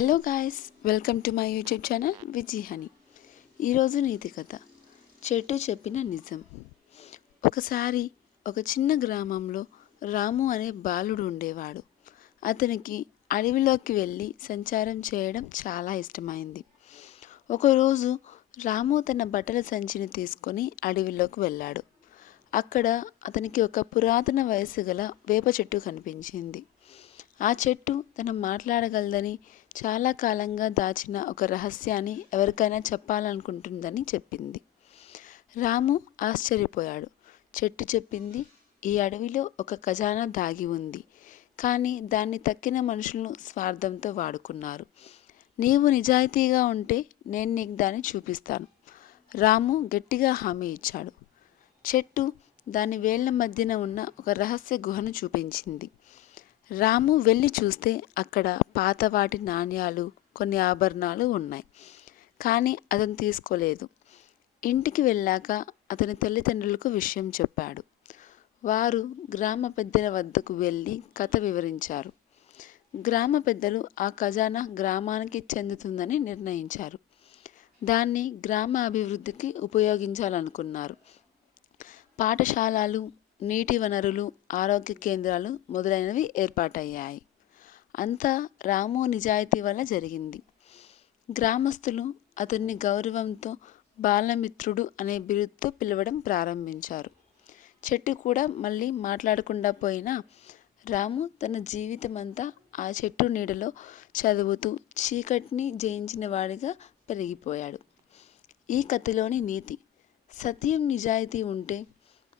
Hello guys, welcome to my YouTube channel Viji Honey. ఈరోజు నీతి కథ చెట్టు చెప్పిన నిజం. ఒకసారి ఒక చిన్న గ్రామంలో రాము అనే బాలుడు ఉండేవాడు. అతనికి అడవిలోకి వెళ్ళి సంచారం చేయడం చాలా ఇష్టమైంది. ఒకరోజు రాము తన బట్టల సంచిని తీసుకొని అడవిలోకి వెళ్ళాడు. అక్కడ అతనికి ఒక పురాతన వయసు గల వేప చెట్టు కనిపించింది. ఆ చెట్టు తను మాట్లాడగలదని, చాలా కాలంగా దాచిన ఒక రహస్యాన్ని ఎవరికైనా చెప్పాలనుకుంటుందని చెప్పింది. రాము ఆశ్చర్యపోయాడు. చెట్టు చెప్పింది, ఈ అడవిలో ఒక ఖజానా దాగి ఉంది, కానీ దాన్ని తక్కిన మనుషులను స్వార్థంతో వాడుకున్నారు. నీవు నిజాయితీగా ఉంటే నేను నీకు దాన్ని చూపిస్తాను. రాము గట్టిగా హామీ ఇచ్చాడు. చెట్టు దాని వేళ్ల మధ్యన ఉన్న ఒక రహస్య గుహను చూపించింది. రాము వెళ్ళి చూస్తే అక్కడ పాతవాటి నాణ్యాలు, కొన్ని ఆభరణాలు ఉన్నాయి. కానీ అతను తీసుకోలేదు. ఇంటికి వెళ్ళాక అతని తల్లిదండ్రులకు విషయం చెప్పాడు. వారు గ్రామ పెద్దల వద్దకు వెళ్ళి కథ వివరించారు. గ్రామ పెద్దలు ఆ ఖజానా గ్రామానికి చెందుతుందని నిర్ణయించారు. దాన్ని గ్రామ అభివృద్ధికి ఉపయోగించాలనుకున్నారు. పాఠశాలలు, నీటి వనరులు, ఆరోగ్య కేంద్రాలు మొదలైనవి ఏర్పాటయ్యాయి. అంతా రాము నిజాయితీ వల్ల జరిగింది. గ్రామస్తులు అతన్ని గౌరవంతో బాలమిత్రుడు అనే బిరుదుతో పిలవడం ప్రారంభించారు. చెట్టు కూడా మళ్ళీ మాట్లాడకుండా పోయినా రాము తన జీవితమంతా ఆ చెట్టు నీడలో చదువుతూ చీకటిని జయించిన వాడిగా పెరిగిపోయాడు. ఈ కథలోని నీతి: సత్యం, నిజాయితీ ఉంటే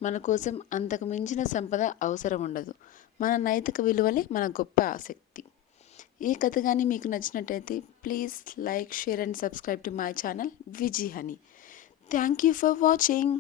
మన కోసం అంతకు మించిన సంపద అవసరం ఉండదు. మన నైతిక విలువలే మన గొప్ప ఆసక్తి. ఈ కథ కానీ మీకు నచ్చినట్టయితే please like, share and subscribe to my channel Viji Honey. Thank you for watching.